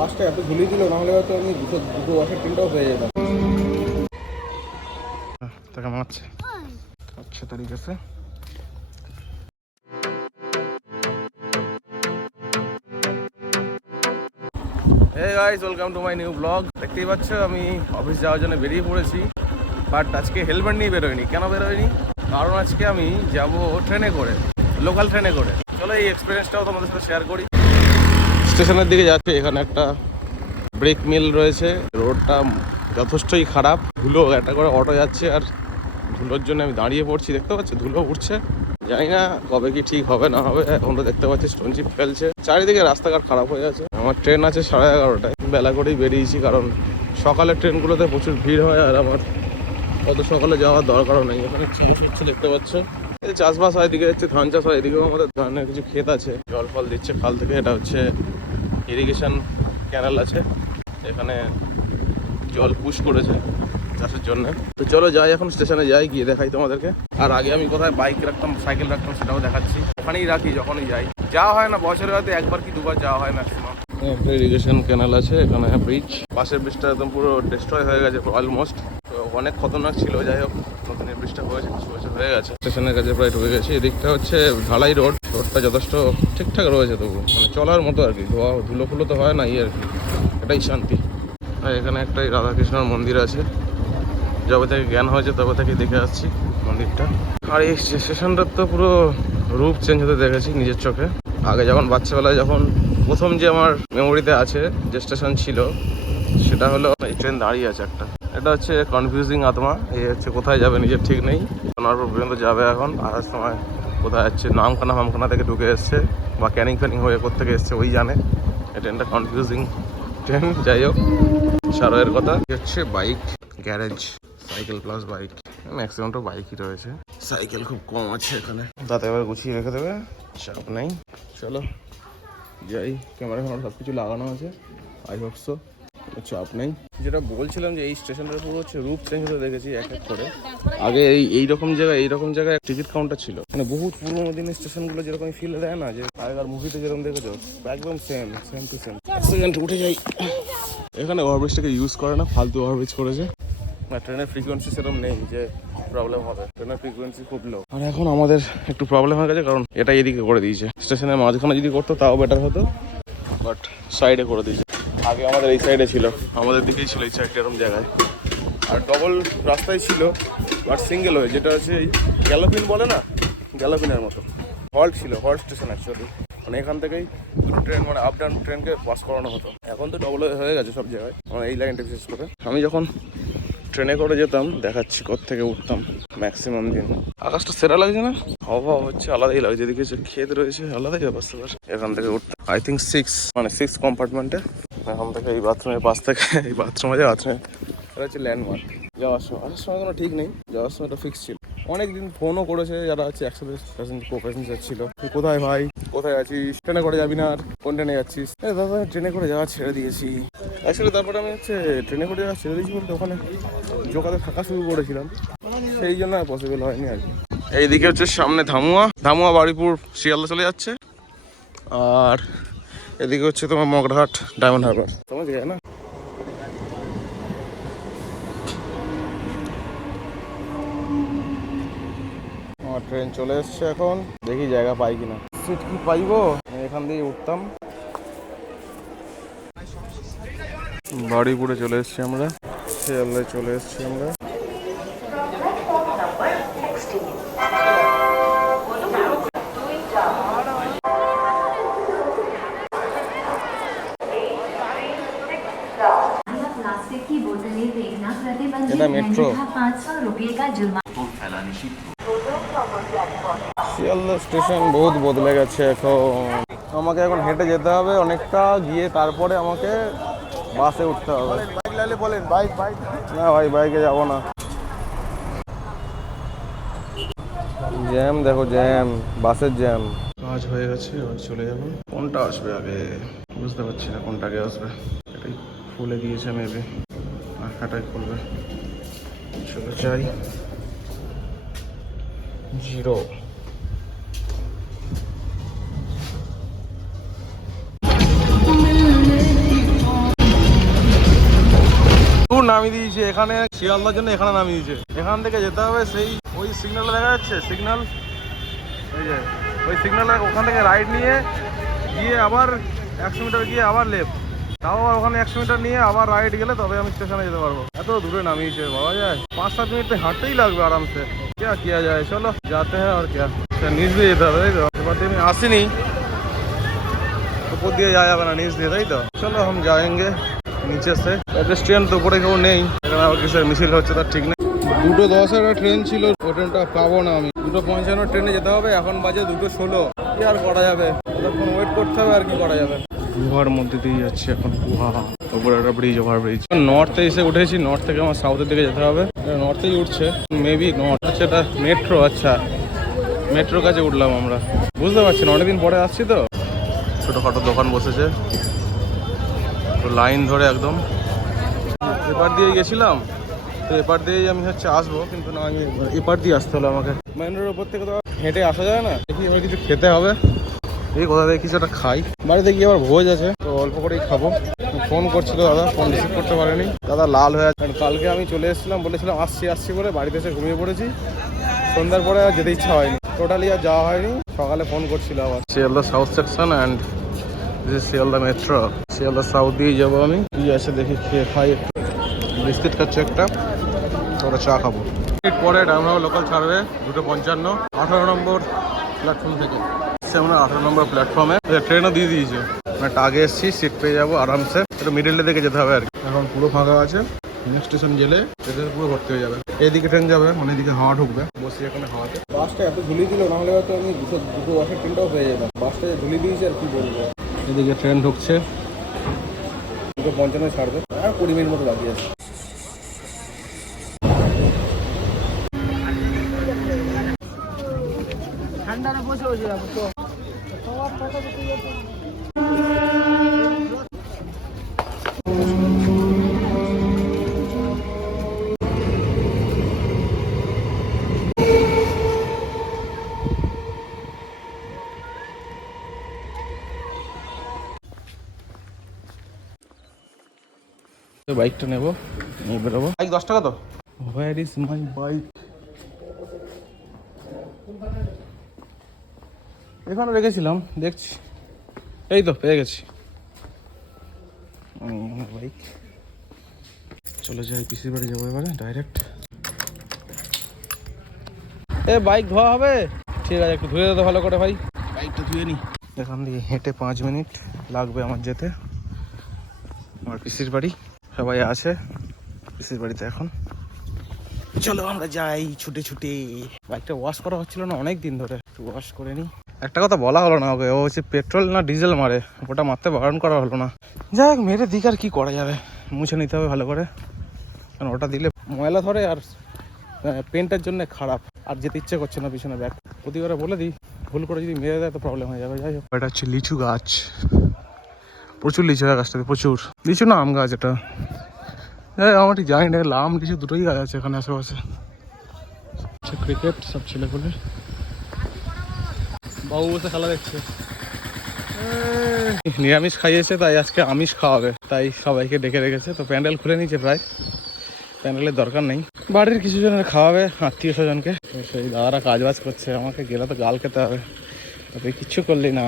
বাসটা এত ঝুলিয়ে দিল, নাহলে হয়তো আমি দুটো বাসের ট্রেনটাও পেয়ে যেতাম। তাকে মারছে। আচ্ছা তারিখ আছে। Hey guys, welcome to my new vlog. দেখতেই পাচ্ছ আমি অফিস যাওয়ার জন্য বেরিয়ে পড়েছি, বাট আজকে হেলমেট নিয়ে বেরোয়নি। কেন বেরোয়নি? কারণ আজকে আমি যাব ট্রেনে করে, লোকাল ট্রেনে করে। চলো এই এক্সপিরিয়েন্সটাও তোমাদের সাথে শেয়ার করি। স্টেশনের দিকে যাচ্ছে, এখানে একটা ব্রেক মিল রয়েছে। রোডটা যথেষ্টই খারাপ, ধুলো, একটা করে অটো যাচ্ছে আর ধুলোর জন্য আমি দাঁড়িয়ে পড়ছি। দেখতে পাচ্ছি ধুলো উঠছে, জানি না কবে কি ঠিক হবে না হবে। এখন তো দেখতে পাচ্ছি স্টোন চিপ ফেলছে, চারিদিকে রাস্তাঘাট খারাপ হয়ে আছে। আমার ট্রেন আছে 11:30টায়, বেলা করেই বেরিয়েছি কারণ সকালের ট্রেনগুলোতে প্রচুর ভিড় হয় আর আমার অত সকালে যাওয়ার দরকারও নেই। এখানে চাষ হচ্ছে দেখতে পাচ্ছ, এই চাষবাস হয়, এদিকে হচ্ছে ধান চাষ হয়, এদিকেও আমাদের ধানের কিছু ক্ষেত আছে, জল ফল দিচ্ছে খাল থেকে। এটা হচ্ছে ইরিগেশন ক্যানাল আছে, এখানে জল পুশ করেছে চাষের জন্য। তো চলো যাই, এখন স্টেশনে যাই, গিয়ে দেখাই তোমাদেরকে। আর আগে আমি কোথায় বাইক রাখতাম, সাইকেল রাখতাম, সেটাও দেখাচ্ছি। ওখানেই রাখি যখনই যাই, যাওয়া হয় না বছরে হয়তো একবার কি দুবার যাওয়া হয় ম্যাক্সিমাম। একটা ইরিগেশন ক্যানাল আছে, এখানে ব্রিজ, পাশের ব্রিজটা একদম পুরো ডিস্ট্রয় হয়ে গেছে অলমোস্ট, তো অনেক খতরনাক ছিল। যাই হোক, নতুন এই ব্রিজটা হয়েছে, কিছু বছর হয়ে গেছে। স্টেশনের কাছে প্রায় ঢুকে গেছি। এদিকটা হচ্ছে ঢালাই রোড, রোডটা যথেষ্ট ঠিকঠাক রয়েছে, তবু মানে চলার মতো আর কি। ধুলো ফুলো তো হয় না, আর কি, এটাই শান্তি। আর এখানে একটা রাধাকৃষ্ণর মন্দির আছে, যবে থেকে জ্ঞান হয়েছে তবে থেকে দেখে আসছি মন্দিরটা। আর এই স্টেশনটার তো পুরো রূপ চেঞ্জ হতে দেখেছি নিজের চোখে। আগে যখন বাচ্চাবেলায়, যখন প্রথম যে আমার মেমোরিতে আছে যে স্টেশন ছিল, সেটা হলো এই ট্রেন দাঁড়িয়ে আছে একটা, এটা হচ্ছে কনফিউজিং আত্মা। এই হচ্ছে কোথায় যাবে নিজের ঠিক নেই, সোনারপুর পর্যন্ত যাবে এখন। আসার সময় কোথায় যাচ্ছে, নামখানা ফামখানা থেকে ঢুকে এসছে বা ক্যানিং ফ্যানিং হয়ে কোথেকে এসছে ওই জানে। এই ট্রেনটা কনফিউজিং ট্রেন। যাই হোক, সারোয়ের কথা হচ্ছে bike garage, cycle plus bike, ম্যাক্সিমামটা বাইকই রয়েছে, সাইকেল খুব কম আছে এখানে। তাতে এবার গুছিয়ে রেখে দেবে, চাপ নেই। চলো যাই, ক্যামেরা ফ্যামেরা সব কিছু লাগানো আছে, আই হোপ সো, চাপ নেই। যেটা বলছিলাম যে এই স্টেশনটার পুরো হচ্ছে রূপ চেঞ্জ হতে দেখেছি এক এক করে। আগে এইরকম জায়গায় টিকিট কাউন্টার ছিল, মানে বহুত পুরোনো দিনের স্টেশনগুলো যেরকম ফিল দেয় না, যে আগেকার মুভিতে যেরকম দেখেছো, একদম সেম টু সেম। সেকেন্ড উঠে যাই। এখানে ওভারব্রিজটাকে ইউজ করে না, ফালতু ওভারব্রিজ করেছে। ট্রেনের ফ্রিকোয়েন্সি সেরকম নেই যে প্রবলেম হবে, ট্রেনের ফ্রিকোয়েন্সি খুব লো। আর এখন আমাদের একটু প্রবলেম হয়ে গেছে, কারণ এটা এদিকে করে দিয়েছে। স্টেশনের মাঝখানে যদি করতো তাও বেটার হতো, বাট সাইডে করে দিয়েছে। আগে আমাদের এই সাইডে ছিল, আমাদের দিকেই ছিল এই সাইডটা, এরকম জায়গায়। আর ডবল রাস্তায় ছিল, বাট সিঙ্গেল হয়ে, যেটা হচ্ছে গ্যালোপিন বলে না, গ্যালোপিনের মতো হল্ট ছিল, হল্ট স্টেশন অ্যাকচুয়ালি। মানে এখান থেকেই দুটো ট্রেন, মানে আপ ডাউন ট্রেনকে পাস করানো হতো। এখন তো ডবল হয়ে গেছে সব জায়গায়, মানে এই লাইনটা বিশেষ করে। আমি যখন ট্রেনে করে যেতাম, দেখাচ্ছি কোত্থেকে উঠতাম ম্যাক্সিমাম দিন। আকাশটা সেরা লাগছে না, হাওয়া হচ্ছে আলাদাই লাগছে, এদিকে যে ক্ষেত রয়েছে আলাদাই অবস্থা। এখান থেকে উঠতাম আই থিঙ্ক 6 কম্পার্টমেন্টে। এখান থেকে এই বাথরুমের পাশ থেকে এই বাথরুমে যে বাথরুমে, এটা হচ্ছে ল্যান্ডমার্ক। যাওয়ার সময়, আসার সময় কোনো ঠিক নেই, যাওয়ার সময় এটা ফিক্স ছিল। অনেকদিন ফোনও করেছে যারা হচ্ছে একসাথে প্যাসেঞ্জার ছিল, কোথায় ভাই, কোথায় আছিস, ট্রেনে করে যাবি না, আর কোন ট্রেনে যাচ্ছিস? দাদা ট্রেনে করে যাওয়া ছেড়ে দিয়েছি অ্যাকচুয়ালি। তারপরে আমি হচ্ছে ট্রেনে করে যাওয়া ছেড়ে দিয়েছি বলতে, ওখানে জোকাতে থাকা শুরু করেছিলাম, সেই জন্য পসিবল হয়নি আর কি। এইদিকে হচ্ছে সামনে ধামুয়া বারুইপুর শিয়ালদা চলে যাচ্ছে, আর এদিকে হচ্ছে তোমার মগরাহাট ডায়মন্ড হারবার, তোমার যায় না। আমার ট্রেন চলে এসছে, এখন দেখি জায়গা পাই কিনা, সিট কি পাইবো। এখান দিয়ে উঠতাম। বারুইপুরে চলে এসছি আমরা, শিয়ালদায় চলে এসছি আমরা। এটা মেট্রো, শিয়ালদা স্টেশন বহুত বদলে গেছে এখন। আমাকে এখন হেঁটে যেতে হবে অনেকটা, গিয়ে তারপরে আমাকে বাসে উঠতে হবে। বাইক লাইলে বলেন, বাইক না ভাই, বাইকে যাবো না। জ্যাম দেখো, জ্যাম, বাসের জ্যাম। কাজ হয়ে গেছে, এবার চলে যাবো। কোনটা আসবে আগে বুঝতে পারছি না, কোনটা আগে আসবে। এটাই খুলে দিয়েছে মেবি, এটাই খুলবে। চলে যাই। 0 मिलने की নামিয়ে দিয়েছে এখানে, শিয়ালদার জন্য এখানে নামিয়ে দিয়েছে। এখান থেকে যেতে হবে সেই ওই সিগন্যালটা দেখা যাচ্ছে, সিগন্যাল এই যে ওই সিগন্যালে, ওখান থেকে রাইট নিয়ে গিয়ে আবার 100 মিটার গিয়ে আবার লেফট, তাও আবার ওখানে 100 মিটার নিয়ে আবার রাইট গেলে তবে আমি স্টেশনে যেতে পারবো। এত দূরে নামিয়েছে বাবা যায়, 5-7 মিনিট তো হাঁটতেই লাগবে আরামসে। क्या किया जाए, चलो जाते हैं और क्या। নিচ দিয়ে যেতে হবে তাই তো, এবার দিয়ে আমি আসিনি, উপর দিয়ে যাওয়া যাবে না, নিচ দিয়ে তাই তো। চলো हम जाएंगे নিচে से। পেডেস্ট্রিয়ান তো উপরে কেউ নেই, এখানে আবার কিসের মিছিল হচ্ছে তার ঠিক নেই। 2:10 একটা ট্রেন ছিল, ওই ট্রেনটা পাবো না আমি। 2:55 ট্রেনে যেতে হবে, এখন বাজে 2:16। কি আর করা যাবে, ততক্ষণ ওয়েট করতে হবে, আর কি করা যাবে। গুহার মধ্যে দিয়ে যাচ্ছি এখন, গুহা, ওপরে একটা ব্রিজ, ওভার ব্রিজ। নর্থে এসে উঠেছি, নর্থ থেকে আমার সাউথের দিকে যেতে হবে। নর্থেই উঠছে মেবি, নর্থ হচ্ছে এটা মেট্রো। আচ্ছা, মেট্রোর কাছে উঠলাম আমরা, বুঝতে পারছি না, অনেকদিন পরে আসছি তো। ছোটোখাটো দোকান বসেছে, তো লাইন ধরে একদম। এপার দিয়ে গেছিলাম, তো এপার দিয়েই আমি হচ্ছে আসবো, কিন্তু না, আমি এপার দিয়ে আসতে হলো আমাকে। মেন রোডের ওপর থেকে তো হেঁটে আসা যায় না। দেখি এবার কিছু খেতে হবে, এই কোথা থেকে কিছু একটা খাই। বাড়িতে গিয়ে আবার ভোজ আছে, তো অল্প করেই খাবো। ফোন করছিল দাদা, ফোন রিসিভ করতে পারেনি। দাদা লাল হয়ে আছে, কালকে আমি চলে এসেছিলাম, বলেছিলাম আসছি বলে, বাড়িতে এসে ঘুমিয়ে পড়েছি। সন্ধ্যার পরে আর যেতে ইচ্ছা হয়নি, টোটালি আর যাওয়া হয়নি। সকালে ফোন করছিল আবার। Sealdah south section and this is Sealdah metro. Sealdah south দিয়ে যাবো আমি। কি আছে দেখি, খেয়ে খাই। বিস্কিট খাচ্ছি একটা, ওরা চা খাবো। পরে ডায়মন্ড লোকাল ছাড়বে 2:55, 18 নম্বর প্ল্যাটফর্ম থেকে। আমরা 18 নম্বর প্ল্যাটফর্মে ট্রেনও দিয়ে দিয়েছে, একটা আগে এসেছি, সিট পেয়ে যাবো আরামসে। একটু মিডিলের দিকে যেতে হবে আর কি, এখন পুরো ফাঁকা আছে। নেক্সট স্টেশন গেলে ট্রেন পুরো ভর্তি হয়ে যাবে। এইদিকে ট্রেন যাবে, অনেকদিকে হাওয়া ঢুকবে, বসি এখানে হাওয়াতে। বাসটা এত ধুলি দিল, নাহলে হয়তো আমি 2:10 ট্রেনটাও পেয়ে যেতাম। বাসটা ধুলি দিয়েছে আর কি বলবো। এদিকে ট্রেন ঢুকছে, 2:55 ছাড়বে, আর 20 মিনিট মতো বাকি আছে। ঠান্ডাটা বসে বসে যাবো তো। বাইকটা নেবো, নিয়ে বেরোবো। বাইক 10 টাকা তো। Where is my bike? এখানে রেখেছিলাম, দেখছি। এই তো পেয়ে গেছি বাইক। চলে যাই, পিসির বাড়ি যাবো এবারে ডাইরেক্ট। বাইক ধোয়া হবে? ঠিক আছে, একটু ধুয়ে দিতে ভালো করে ভাই, বাইকটা ধুয়ে নি। এখান দিয়ে হেঁটে 5 মিনিট লাগবে আমার যেতে। আমার পিসির বাড়ি, সবাই আছে পিসির বাড়িতে এখন। চলো আমরা যাই ছুটে ছুটে। বাইকটা ওয়াশ করা হচ্ছিল না অনেক দিন ধরে, ওয়াশ করে নি। একটা কথা বলা হলো না ওকে, ও হচ্ছে পেট্রোল না ডিজেল মারে, ওটা মারতে বারণ করা হলো না। যাই হোক, মেরে দিক, আর কি করা যাবে, মুছে নিতে হবে ভালো করে, কারণ ওটা দিলে ময়লা ধরে আর পেন্টের জন্য খারাপ। আর যেতে ইচ্ছে করছে না পিছনে ব্যাগ। প্রতিবারে বলে দিই, ভুল করে যদি মেরে দেয় তো প্রবলেম হয়ে যাবে। যাই হোক, এটা হচ্ছে লিচু গাছ, প্রচুর লিচু হয় গাছটাতে, প্রচুর লিচু না আম গাছ এটা। আমার ঠিক জানি না, আম লিচু দুটোই গাছ আছে এখানে আশেপাশে। ক্রিকেট সব ছেলেগুলো, বাবু বসে খেলা দেখছে। নিরামিষ খাইয়েছে, তাই আজকে আমিষ খাওয়াবে, তাই সবাইকে ডেকে রেখেছে। তো প্যান্ডেল খুলে নিয়েছে প্রায়, প্যান্ডেলের দরকার নেই। বাড়ির কিছু জনের খাওয়াবে, আত্মীয় স্বজনকে। সেই দাদারা কাজ বাজ করছে, আমাকে গেলে তো গাল খেতে হবে, তবে কিচ্ছু করলি না।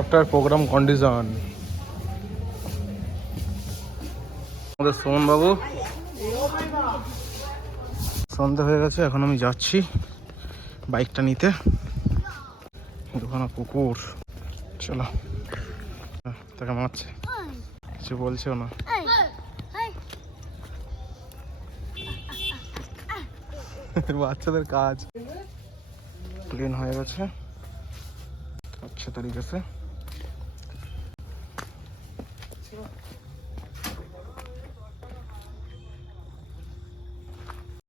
আফটার প্রোগ্রাম কন্ডিশন, আমাদের সোমন বাবু। সন্ধ্যা হয়ে গেছে, এখন আমি যাচ্ছি বাইকটা নিতে। দোকানে কুকুর, চলো। তাকে মারছে, কিছু বলছেও না। বাচ্চাদের কাজ। প্লেন হয়ে গেছে 6 তারিখ আছে।